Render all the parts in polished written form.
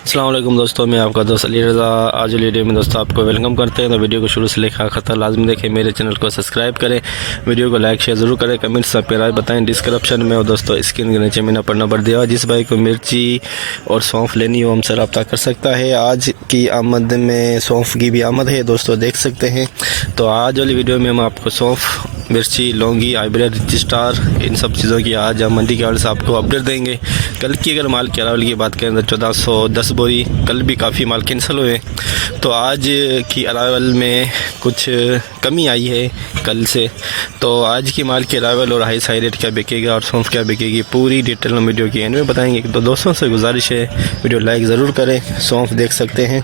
अस्सलाम वालेकुम दोस्तों, मैं आपका दोस्त अली रज़ा। आज वीडियो में दोस्तों आपको वेलकम करते हैं। तो वीडियो को शुरू से लेकर आखिर तक लाजमी देखें, मेरे चैनल को सब्सक्राइब करें, वीडियो को लाइक शेयर ज़रूर करें, कमेंट्स अपनी राय बताएं डिस्क्रिप्शन में। और दोस्तों स्क्रीन के नीचे मैंने अपना नंबर दिया, जिस भाई को मिर्ची और सौंफ लेनी हो हमसे रब्ता कर सकता है। आज की आमद में सौंफ की भी आमद है दोस्तों, देख सकते हैं। तो आज वाली वीडियो में हम आपको सौंफ, मिर्ची, लौंगी, हाइब्रिड, रजिस्टार, इन सब चीज़ों की आज हम मंडी के हवाले से आपको अपडेट देंगे। कल की अगर माल की अरावल की बात करें तो 1410 बोरी, कल भी काफ़ी माल कैंसिल हुए। तो आज की अरावल में कुछ कमी आई है कल से। तो आज की माल की अरावल और हाई साई रेट क्या बिकेगा और सौंफ क्या बिकेगी, पूरी डिटेल में वीडियो की एंड में बताएंगे। तो दोस्तों से गुजारिश है वीडियो लाइक ज़रूर करें। सौंफ देख सकते हैं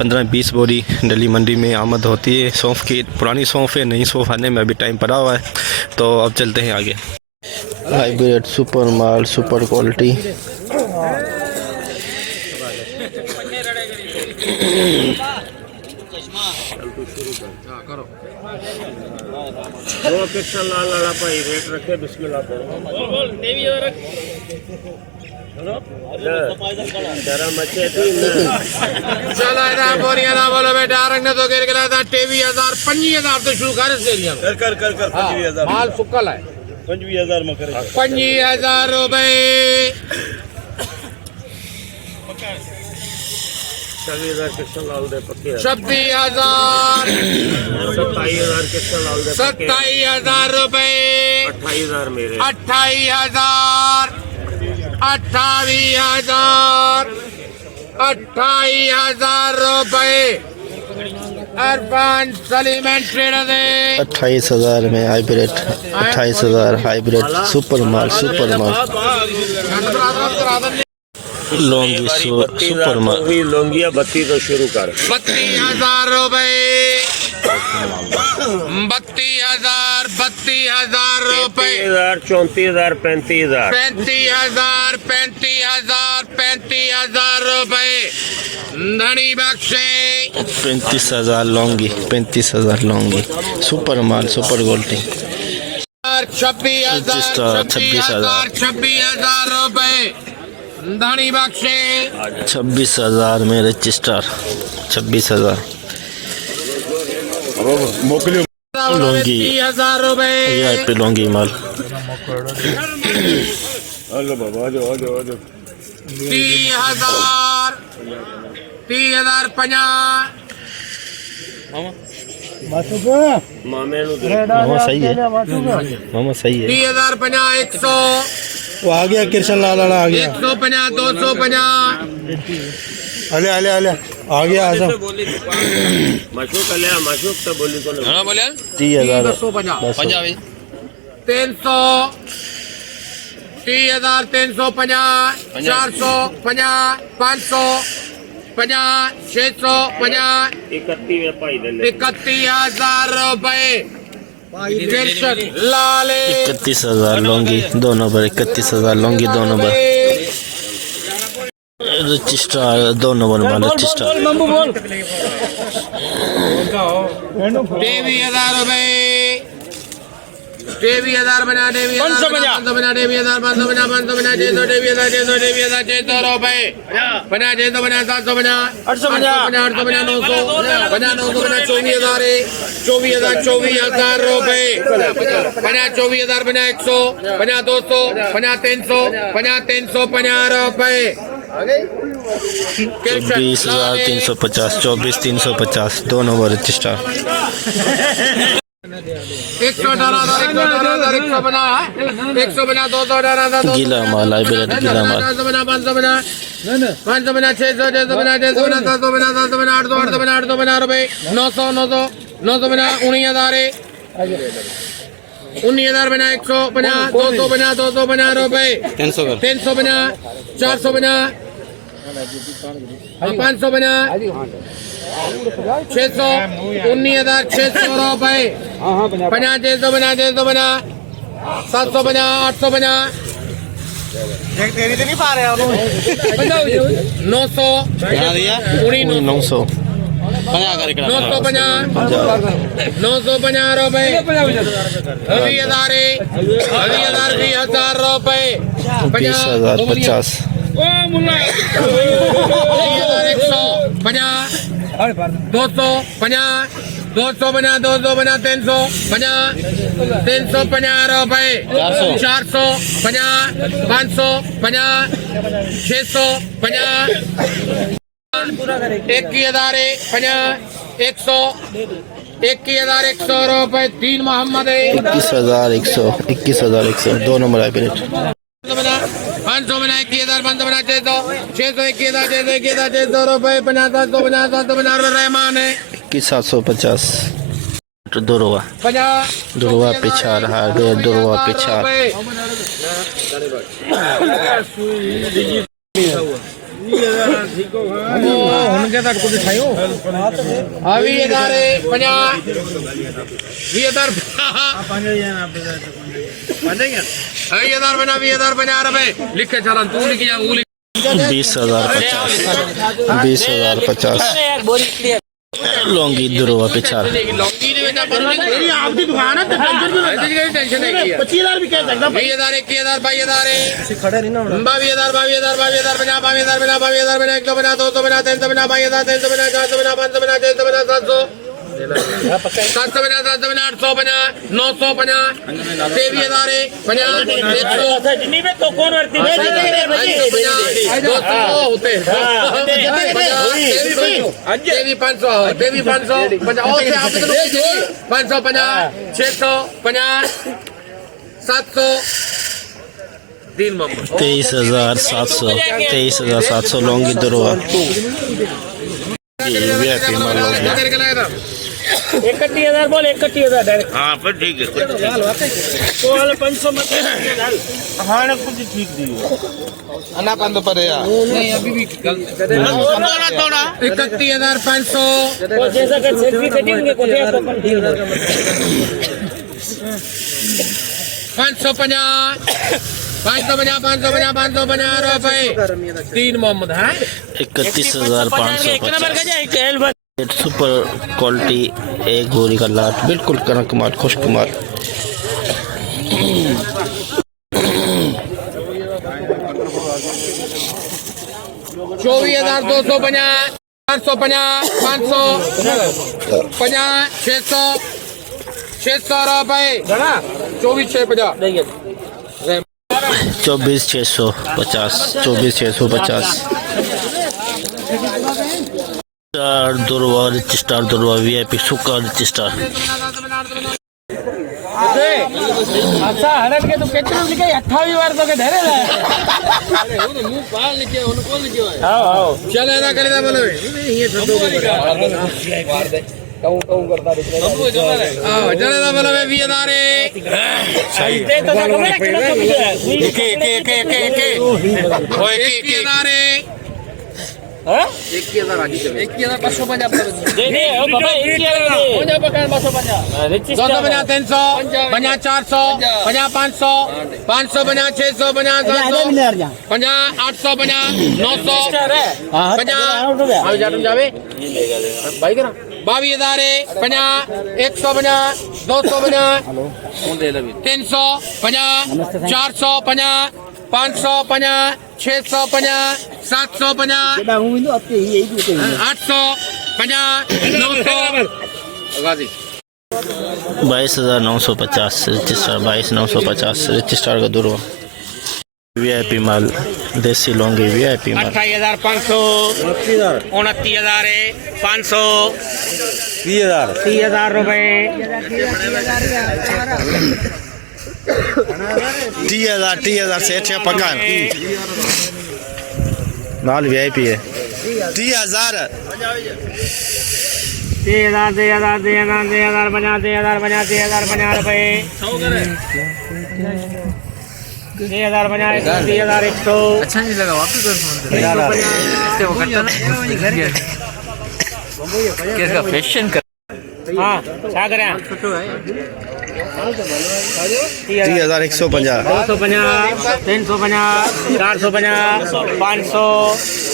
15-20 बोरी दिल्ली मंडी में आमद होती है। सौंफ की पुरानी सौंफ है, नई सौंफ आने में अभी टाइम पड़ा हुआ है। तो अब चलते हैं आगे। हाइब्रिड सुपर माल, सुपर क्वालिटी। वो पिक्चर लाल लाला भाई रेट रखे बिस्मिल्लाह जरा मचे थी चला ना बोरिया ना बोलो बेटा रंग तो गिर गया था 23,000 25,000 तो शुरू कर से लिया कर 25,000 माल सुकल है 25,000 में करे 25,000 रुपए 26,000 किस्सा लाल दे पक्के 26,000 27,000 किस्सा लाल दे 27,000 रुपए 28,000 मेरे 28,000 28,000 रुपए अरफान सलीमन ट्रेडर दे 28,000 में हाइब्रिड, 28,000 हाइब्रिड सुपर माल, सुपर माल। लौंगी सुपर माल, लौंगिया 32 तो शुरू कर 32,000 रुपए 32,000 रुपए 34,000 35,000 35,000 रुपए धनी बख्शे 35,000 लौंगी, 35,000 लौंगी सुपर माल, सुपर क्वालिटी। 26,000 रुपए धनी बख्शे 26,000 में रजिस्टर 26,000 लौंगी, 30,000 रुपए ये पे लौंगी माल 30,000 50 मामे नु मामा सही है, मामा सही है। 30,000 50 100 वो आ गया कृष्ण लाल वाला आ गया 150 250 अले अले अले आ गया आजा मशूक अलिया मशूक तो बोली को हाँ बोले 30,000 पंजाबी 300 30,000 350 450 550 650 31 में पाई दे 31,000 रुपए लाल 31,000 लौंगी 2 नंबर, 31,000 लौंगी 2 नंबर, रजिस्टर 2 नंबर माल, रजिस्टर 23,000 रुपए 23,000 बना 23,000 बना 23,000 550 550 600 रुपए बना 600 बना 700 बना 800 बना 900 बना 24,000 रुपए बना 24,000 बना 100 बना 200 बना 300 बना 350 रुपए 24,350 24,350 2 नंबर रजिस्टर 118,000 100 बना 100 बना 218,000 गीला माल, हाइब्रिड गीला माल 500 बना 600 बना 700 बना 700 बना 800 बना रुपए 900 बना 19,000 बना 100 बना 200 बना रुपए 300 बना 400 बना 500 बना 600 19,600 रुपए 600 बना 700 बना 800 बना 900 900 950 रुपए 20,000 रुपए 20,000 50 250 350 रुपए 450 550 650 21,100 रुपए 3 मोहम्मद 21,100 2 नंबर है प्लेट 500 बना 21,000 500 बना 600 600 रुपए 50 रहमान है 21,750 दुरवा 50 दुरवा पीछा रहा है दुरवा पीछा उनके तक कुछ खायो अभी इधर 20,000 रुपए लिखे चलन तू लिख जा 20,050 लौंगी दुरवा पीछा लौंगी आपकी दुकान है टेंशन नहीं 25,000 भी कह सकता 20,000 21,000 22,000 खड़े नहीं ना 22,000 50 1 2 300 22,000 300 400 500 600 700 800 900 23,000 तो कौन वर्ती 200 होते 23,700 लौंगी दुरवा 31,000 बोल 31,000 डायरेक्ट हाँ पर ठीक है बोल 500 मत हाँ ना कुछ ठीक दी अन्ना पंद पर यार नहीं अभी भी थोड़ा 31,500 वो जैसा कि सेल्फी कटेंगे को दे तो 550 रुपए 3 मोहम्मद है 31,550 सुपर क्वालिटी एक गोरी का लाट बिल्कुल कनक माल खुश्क माल 24,250 450 550 600 रुपए 24,650 24,650 स्टार दुरवा रिच स्टार दुरवा वीआईपी सुका रिच स्टार अच्छा हरन के तो कितना लिखे 28 बार तो के धरे ले मुंह पाल लिखे उनको लिखे हां चल ऐसा करे ना बोलो ये सब दो कहूं करता रे हां चले ना बोलो 20,000 दे तो खबर है के ओए के हां 21,000 आगे चले 21,550 दे दे ओ बाबा 21,000 हो जा पकड़ 250 रिच 250 300 50 400 50 500 500 50 600 50 700 50 800 50 900 50 जावे भाई करा 22,000 50 150 250 300 50 450 550 650 750 800 50 900 गाजी 22,950 रिच स्टार 22,950 रिच स्टार का दुरवा वीआईपी माल देसी लौंगी वीआईपी माल 28,500 29,500 30,000 रुपए 30,000 से अच्छा पकान माल वीआईपी है 30,000 रुपए 3,100 अच्छा नहीं लगा वापस कैसा फैशन कर हाँ क्या करें 30,150 250 350 450 500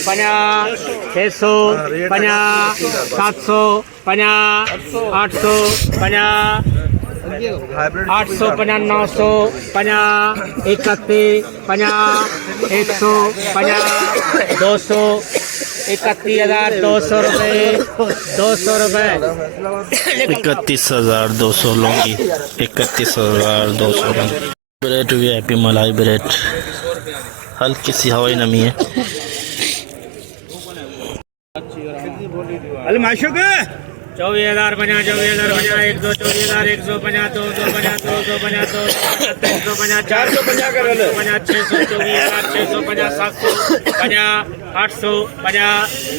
50 600 50 700 50 800 50 850 950 31 50 150 200 31,200 रुपए 200 रुपए 31,200 लौंगी 31,200 ब्रेड VIP मलाई ब्रेड हल्की सी हवाई नमी है। अल माशुक 24,050 24,050 1 2 24,000 150 2 250 250 350 450 कर ले 50 600 24,000 650 750 850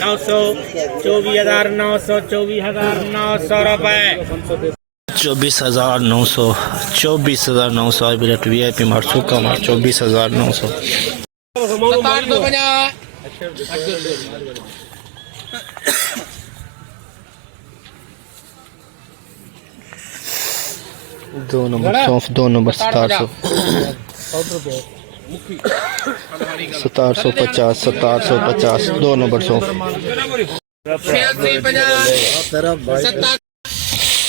900 24,900 24,900 रुपए 24,900 24,900 ब्रेड VIP मार सूखा मार 24,900 दो नंबर सौंफ 2 नंबर 750 750 2 नंबर सौंफ 86 50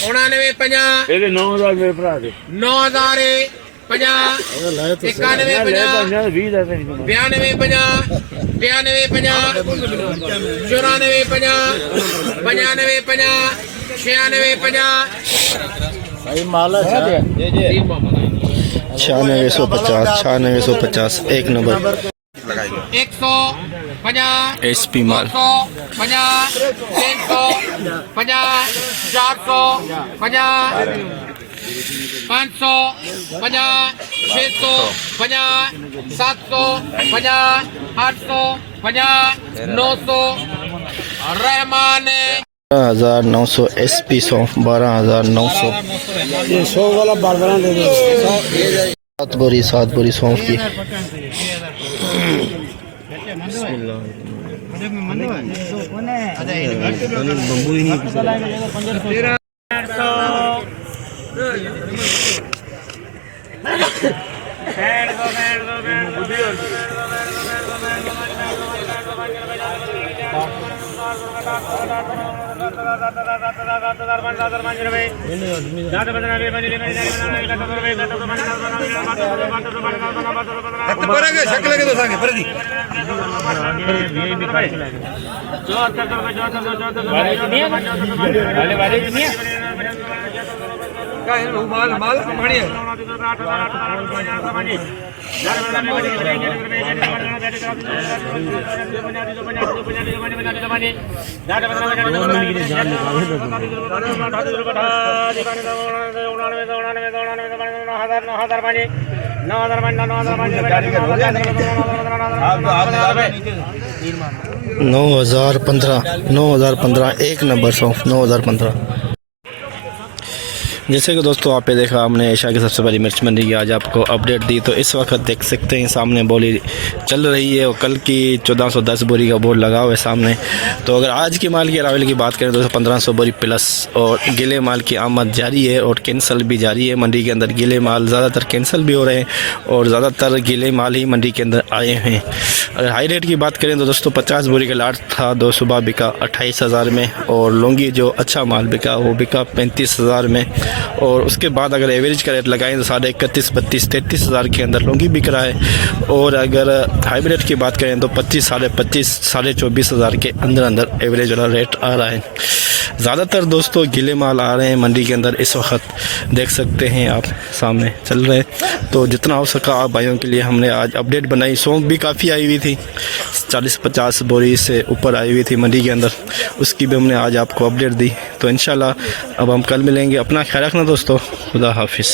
99 50 ਇਹਦੇ 9000 ਮੇਰੇ ਭਰਾ ਦੇ 9000 50 91 50 20 ਦਾ ਤੇ 92 50 92 50 94 50 95 50 96 50 9650 9650 एक नंबर 150 SP माल 250 300 50 400 50 500 50 600 50 700 50 800 50 900 रहमान 12,900 SP सौंफ 12,900 ये 100 वाला बारबरा दे दो 7 बोरी सौंफ की नौ हजार 15 एक नंबर सौंफ 9,015। जैसे कि दोस्तों आपने देखा हमने एशिया की सबसे बड़ी मिर्च मंडी की आज आपको अपडेट दी। तो इस वक्त देख सकते हैं सामने बोली चल रही है और कल की 1410 बोरी का बोर्ड लगा हुआ है सामने। तो अगर आज की माल की अरावल की बात करें तो 1500 बोरी प्लस और गिले माल की आमद जारी है और कैंसल भी जारी है। मंडी के अंदर गिले माल ज़्यादातर कैंसल भी हो रहे हैं और ज़्यादातर गिले माल ही मंडी के अंदर आए हैं। अगर हाई रेट की बात करें तो दोस्तों 50 बोरी का लाट था, 2 सुबह बिका 28,000 में और लौंगी जो अच्छा माल बिका वो बिका 35,000 में। और उसके बाद अगर एवरेज का रेट लगाएं तो 31,500 32,000 33,000 के अंदर लौंगी बिक रहा है। और अगर हाइब्रिड की बात करें तो 25,000 साढ़े 24,000 के अंदर एवरेज वाला रेट आ रहा है। ज़्यादातर दोस्तों गिले माल आ रहे हैं मंडी के अंदर इस वक्त देख सकते हैं आप सामने चल रहे हैं। तो जितना हो सका आप भाइयों के लिए हमने आज अपडेट बनाई। सौंफ भी काफ़ी आई हुई थी, 40-50 बोरी से ऊपर आई हुई थी मंडी के अंदर, उसकी भी हमने आज आपको अपडेट दी। तो इंशाल्लाह अब हम कल मिलेंगे। अपना ख्याल रखना दोस्तों, खुदा हाफिज़।